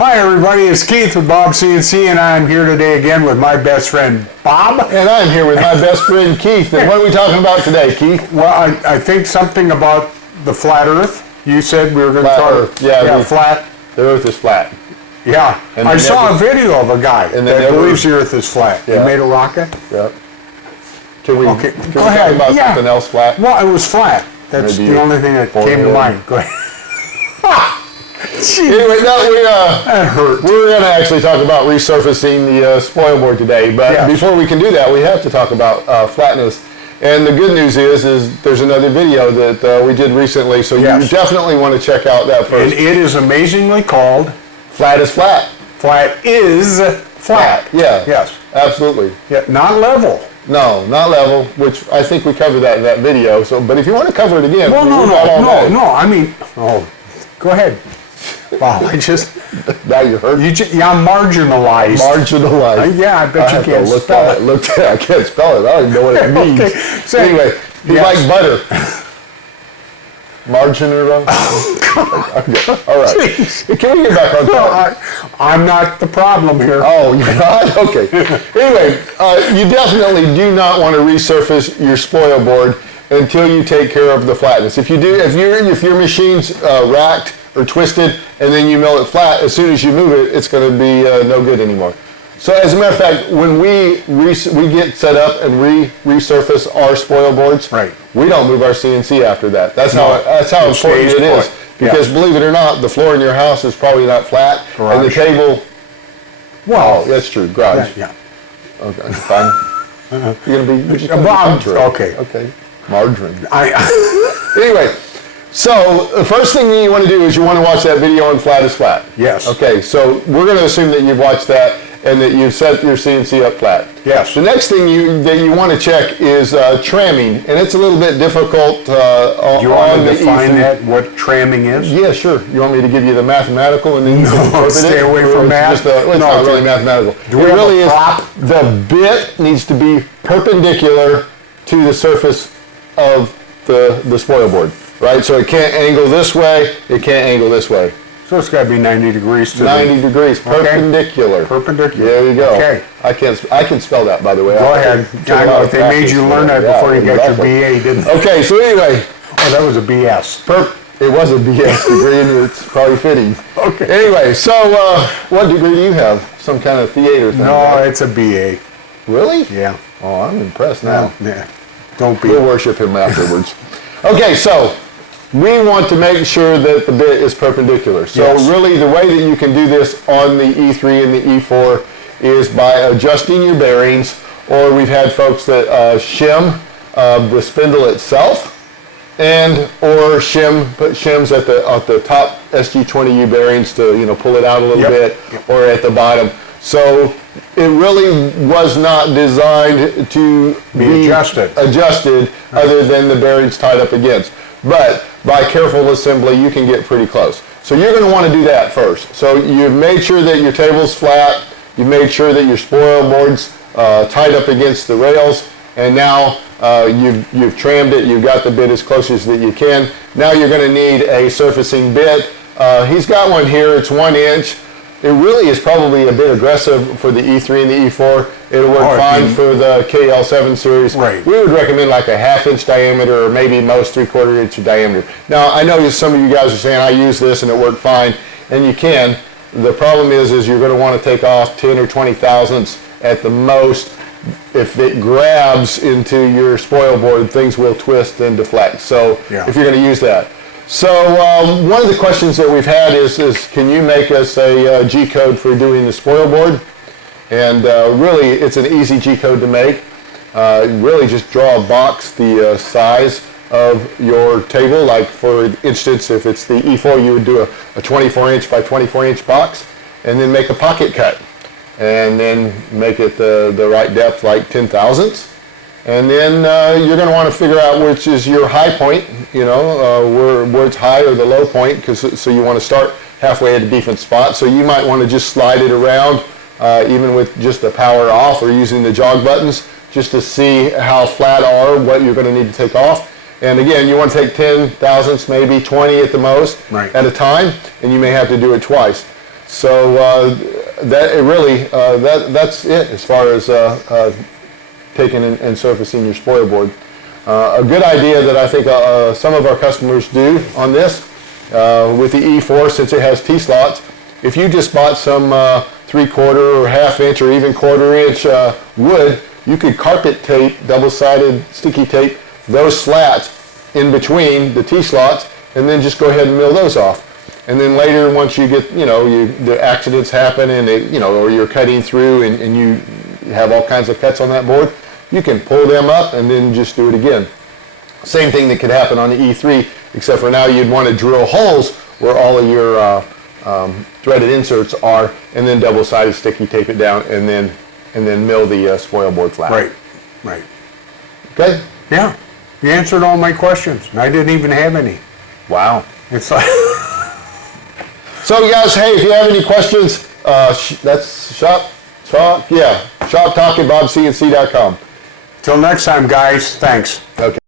Hi everybody, it's Keith with Bob CNC, and I'm here today again with my best friend Bob. And I'm here with my best friend Keith. And what are we talking about today, Keith? Well, I think something about the flat Earth. You said we were going to talk. Earth. Yeah, flat. The Earth is flat. Yeah, and I saw a video of a guy that believes the Earth is flat. Yeah. He made a rocket. Yep. Can we, Go can we ahead. talk about something else flat? Well, it was flat. That's the only thing that came to mind. Go ahead. Anyway, that hurt. We're going to actually talk about resurfacing the spoilboard today, but before we can do that, we have to talk about flatness. And the good news is there's another video that we did recently, so you definitely want to check out that first. And it is amazingly called Flat is Flat. Flat is Flat. Yeah. Yes. Absolutely. Yeah, not level. No, not level, which I think we covered that in that video. So, but if you want to cover it again, well, no. I mean, go ahead. Wow, I just now you hurt. I'm marginalized. Marginalized. Yeah, I bet you can't spell it. I can't spell it. I don't even know what it means. Okay. So, anyway, you like butter. Margin or wrong? All right. Jeez. Can we get back on topic? I'm not the problem here. Oh, you're not? Okay. Anyway, you definitely do not want to resurface your spoil board until you take care of the flatness. If you do, if your machine's racked or twisted and then you mill it flat, as soon as you move it, it's going to be no good anymore. So as a matter of fact, when we get set up and resurface our spoil boards, we don't move our CNC after that. That's how important it is. Because believe it or not, the floor in your house is probably not flat, and the table. Well, that's true. Garage. Yeah. Okay. Fine. You're gonna be. Okay. Margarine. Anyway. So the first thing that you want to do is you want to watch that video on Flat is Flat. Yes. Okay, so we're going to assume that you've watched that and that you've set your CNC up flat. Yes. The next thing that you want to check is tramming, and it's a little bit difficult do you want to define that, what tramming is? Yeah, sure. You want me to give you the mathematical and then you can interpret stay away from math? It's not really mathematical. It really is. The bit needs to be perpendicular to the surface of the spoil board. Right, so it can't angle this way, it can't angle this way. So it's got to be 90 degrees to 90 degrees, perpendicular. Perpendicular. There you go. Okay. I can spell that, by the way. Go ahead. I know they made you learn that before you got your BA, didn't they? Okay, so anyway. Oh, that was a BS. It was a BS degree, and it's probably fitting. Okay. Anyway, so what degree do you have? Some kind of theater thing? No, it's a BA. Really? Yeah. Oh, I'm impressed now. Yeah. Don't be. We'll worship him afterwards. Okay, so we want to make sure that the bit is perpendicular. So really the way that you can do this on the E3 and the E4 is by adjusting your bearings, or we've had folks that shim the spindle itself or put shims at the top SG20U bearings to pull it out a little bit, or at the bottom. So it really was not designed to be adjusted other than the bearings tied up against. But by careful assembly, you can get pretty close. So you're going to want to do that first. So you've made sure that your table's flat, you've made sure that your spoil board's tied up against the rails, and now you've trammed it, you've got the bit as close as that you can. Now you're going to need a surfacing bit. He's got one here, it's 1 inch. It really is probably a bit aggressive for the E3 and the E4. It'll work fine for the KL7 series. Right. We would recommend like a 1/2 inch diameter, or maybe most 3/4 inch diameter. Now, I know some of you guys are saying, I use this and it worked fine, and you can. The problem is you're going to want to take off 10 or 20 thousandths at the most. If it grabs into your spoil board, things will twist and deflect. So if you're going to use that. So one of the questions that we've had is can you make us a G code for doing the spoil board? And really, it's an easy G code to make. Really just draw a box the size of your table. Like for instance, if it's the E4, you would do a 24 inch by 24 inch box, and then make a pocket cut. And then make it the right depth, like 10 thousandths. And then you're going to want to figure out which is your high point, where it's high or the low point, so you want to start halfway at a different spot. So you might want to just slide it around, even with just the power off or using the jog buttons, just to see how flat or what you're going to need to take off. And again, you want to take 10 thousandths, maybe 20 at the most, at a time, and you may have to do it twice. So that it really that's it as far as taking and surfacing your spoil board. A good idea that I think some of our customers do on this with the E4, since it has T-slots, if you just bought some 3/4 or 1/2 inch or even 1/4 inch wood, you could carpet tape, double-sided sticky tape, those slats in between the T-slots, and then just go ahead and mill those off. And then later, once you get, the accidents happen and or you're cutting through and you have all kinds of cuts on that board, you can pull them up and then just do it again. Same thing that could happen on the E3, except for now you'd want to drill holes where all of your threaded inserts are, and then double-sided sticky tape it down, and then mill the spoil board flat. Right. Okay. Yeah, you answered all my questions, and I didn't even have any. Wow. It's like. So guys, hey, if you have any questions, that's shop talk at bobcnc.com. Till next time, guys. Thanks. Okay.